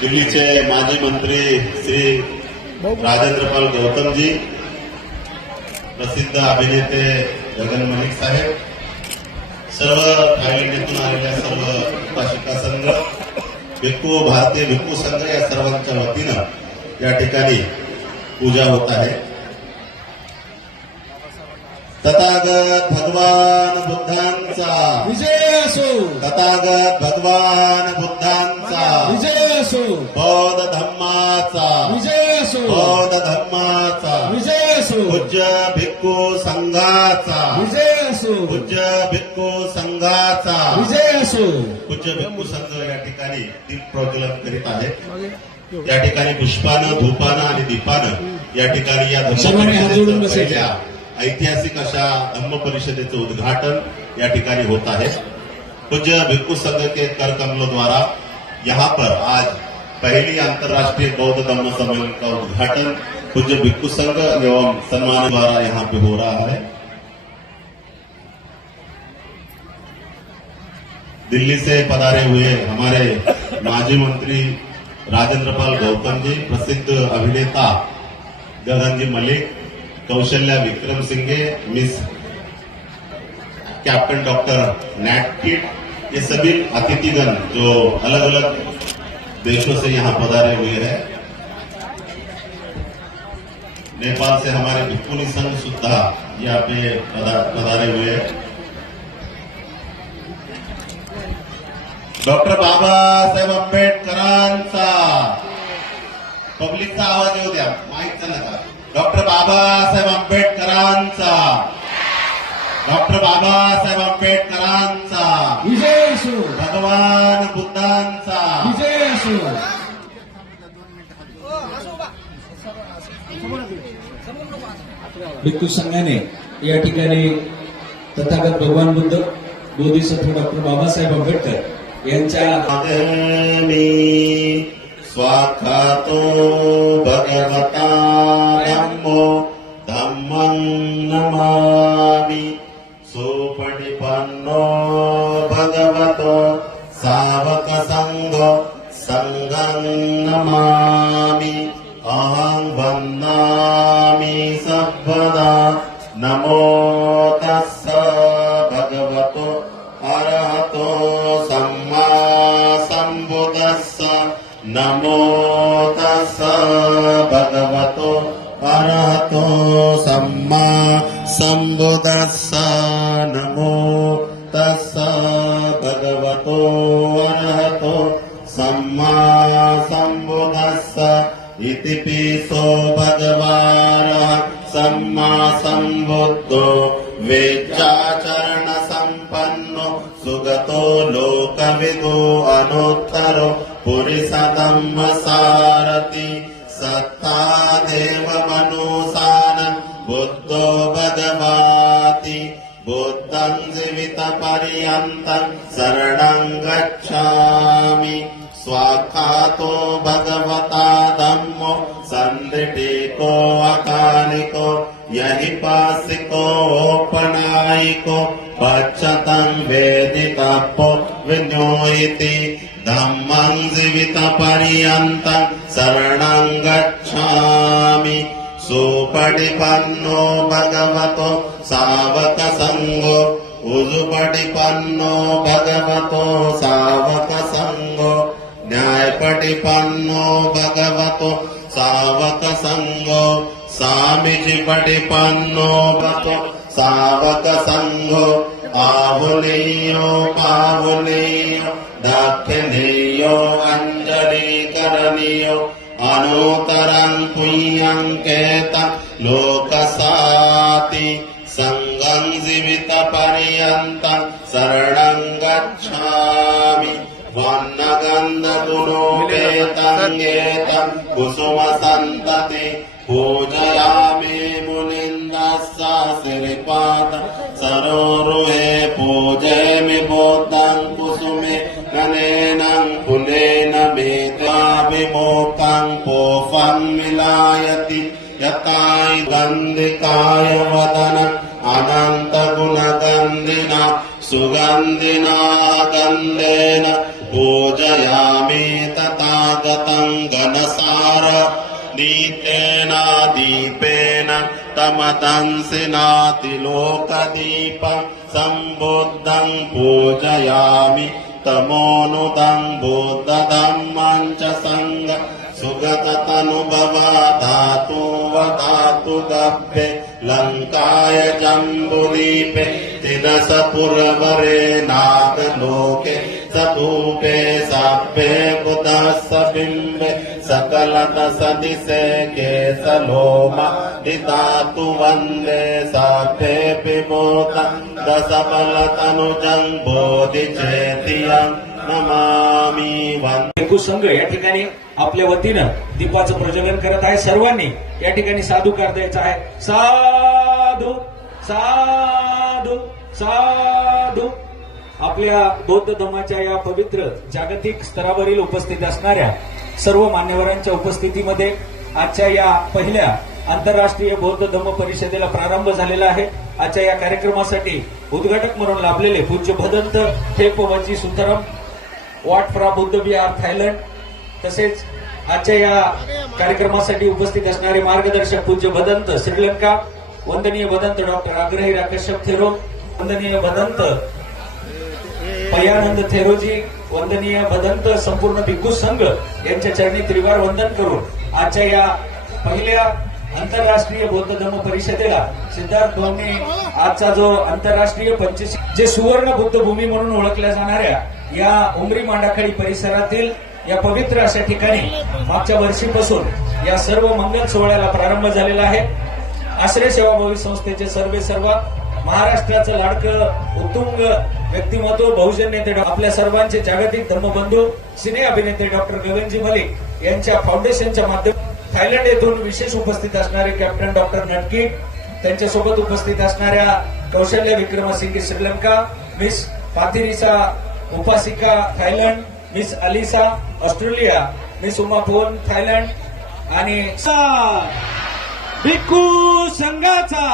दिल्लीचे माजी मंत्री श्री राजेंद्रपाल गौतमजी प्रसिद्ध अभिनेते गगन मलिक साहेब सर्व थायलंडमधून आलेल्या सर्व उपासिका संघ भिक्खू भारतीय भिक्खू संघ या सर्वांच्या वतीनं या ठिकाणी पूजा होत आहे. तथागत भगवान बुद्धांचा. विजय असो तथागत भगवान बुद्धांचा. विजय असो बौद्ध धम्माचा. विजय असो बौद्ध धम्माचा. विजय असो पूज्य भिक्खू संघाचा. विजय असो पूज्य भिक्खू संघाचा. विजय असो पूज्य भिक्खू संघ या ठिकाणी दीप प्रज्वलन करीत आहे या ठिकाणी पुष्पानं धूपानं आणि दीपानं या ठिकाणी या धम्म ऐतिहासिक अशा धम्म परिषदेचं उद्घाटन या होत आहे. पूज्य भिक्खू संघ के कर कमलों द्वारा यहाँ पर आज पहली अंतर्राष्ट्रीय बौद्ध धम्म सम्मेलन का उद्घाटन पूज्य भिक्खू संघ एवं सम्मान द्वारा यहाँ पे हो रहा है। दिल्ली से पधारे हुए हमारे माजी मंत्री राजेंद्र पाल गौतम जी, प्रसिद्ध अभिनेता Gagan ji Malik Kaushalya Vikram Singhe miss captain doctor NAT किट ये सभी अतिथिगण जो अलग अलग देशों से यहाँ पधारे हुए हैं। नेपाल से हमारे भिक्खुनी संघ सुद्धा यहाँ पे पधारे हुए हैं। डॉक्टर बाबासाहेब आंबेडकरांचा पब्लिकचा आवाज़ येऊ द्या माहीतचा नका डॉक्टर बाबासाहेब आंबेडकरांचा. डॉक्टर बाबासाहेब आंबेडकरांचा. विजय असो. भगवान बुद्धांचा. विजय असो. भिक्खू संघाने या ठिकाणी तथागत भगवान बुद्ध बोधिसत्व डॉक्टर बाबासाहेब आंबेडकर यांच्या मी स्वाखातो भगवता. संघो संघं नमामि अहं वन्दामि सर्वदा नमो तस्स भगवतो अरहतो सम्मा सम्बुदस्स नमो तस्स भगवतो अरहतो सम्मा सम्बुदस्स नमो तस्स सम्मा सम्बुदस्स इति पिसो भगवानः सम्मा सम्बुद्धो वेच्चाचरण सम्पन्नो सुगतो लोकविदो पुरिसदम्म सारथि सत्ता देवमनुसान बुद्धो भगवाति बुद्धं जीवितपर्यन्तं शरणं गच्छामि स्वाख्यातो भगवता धम्मो सन्धिको अकालिको यहि पासिकोपणायिको पच्च वेदितपो विज्ञो इति धम्मम् जीवितपर्यन्तम् शरणम् गच्छामि। सुपटिपन्नो भगवतो सावकसङ्गो उजुपटिपन्नो भगवतो सावक पटिपन्नो भगवतो सावकसङ्गो सामिषि स्वामि जि पटिपन्नो भवतु सावकसङ्गो आहुलेयो पाहुलेयो दक्षिधेयो अञ्जलीकरणीयो अनोतरम् पुञ्यङ्केत लोकसाति सङ्गम् जीवितपर्यन्तम् शरणम् गच्छामि। වන්නගන්න ගුණෝපේ තංගේතන් කුසුම සන්තති පූජයාමේ මුනින්දස්සා සිරිපාත සරෝරුහේ පූජේමි බෝද්ධං කුසුමේ. ගනේනං පුනේන බේතා විමෝකං පෝපන් විලායති. යතයි ගන්ධිකාය වදන. අනන්ත ගුණ ගන්ධිනා සුගන්ධිනා ගන්ධේන. पूजयामि तदागतम् गणसार दीपेन तमदंसि नातिलोकदीपम् सम्बुद्धम् भोजयामि तमोऽनुदम् बोधदम् सुगततनुभवा धातु वधातु गभ्ये लङ्काय जम्बुदीपे। तिदस नागलोके सधूपे साभ्ये बुधः सबिम्बे सकलत सदिशे केसलोमा दिदातु वन्दे साभ्ये पिबोध दशबलतनुजम् बोधिचेतियम् नमामि वन्दे। भिक्खू संघ या ठिकाणी आपल्या वतीनं दीपाचं प्रज्वलन करत आहे. सर्वांनी या ठिकाणी साधूकार द्यायचा आहे. साधू साधू साधू. आपल्या बौद्ध धर्माच्या या पवित्र जागतिक स्तरावरील उपस्थित असणाऱ्या सर्व मान्यवरांच्या उपस्थितीमध्ये आजच्या या पहिल्या आंतरराष्ट्रीय बौद्ध धम्म परिषदेला प्रारंभ झालेला आहे. आजच्या या कार्यक्रमासाठी उद्घाटक म्हणून लाभलेले पूज्य भदंत थेपवजी सुतरम फ्रा बुद्ध विहार थायलंड तसेच आजच्या या कार्यक्रमासाठी उपस्थित असणारे मार्गदर्शक पूज्य भदंत श्रीलंका वंदनीय भदंत डॉक्टर आग्रही राकेश थेरो वंदनीय भदंत पयानंद थेरोजी वंदनीय भदंत संपूर्ण भिक्खू संघ यांच्या चरणी त्रिवार वंदन करून आजच्या या पहिल्या आंतरराष्ट्रीय बौद्ध धर्म परिषदेला सिद्धार्थ भाऊंनी आजचा जो आंतरराष्ट्रीय पंचश जे सुवर्ण बुद्ध भूमी म्हणून ओळखल्या जाणाऱ्या या उमरी मांडाखळी परिसरातील या पवित्र अशा ठिकाणी मागच्या वर्षीपासून या सर्व मंगल सोहळ्याला प्रारंभ झालेला आहे. आश्रय सेवाभावी संस्थेचे सर्वे सर्वा महाराष्ट्राचं लाडकं उत्तुंग व्यक्तिमत्व बहुजन नेते आपल्या सर्वांचे जागतिक धर्मबंधू सिने अभिनेते डॉक्टर गगनजी मलिक यांच्या फाउंडेशनच्या माध्यमातून थायलंड येथून विशेष उपस्थित असणारे कॅप्टन डॉक्टर नटकी त्यांच्यासोबत उपस्थित असणाऱ्या Kaushalya Wickramasinghe Sri Lanka miss Pathirisa उपासिका Thailand miss Alisa Australia miss Uma phone Thailand आणि भिक्खू संघाचा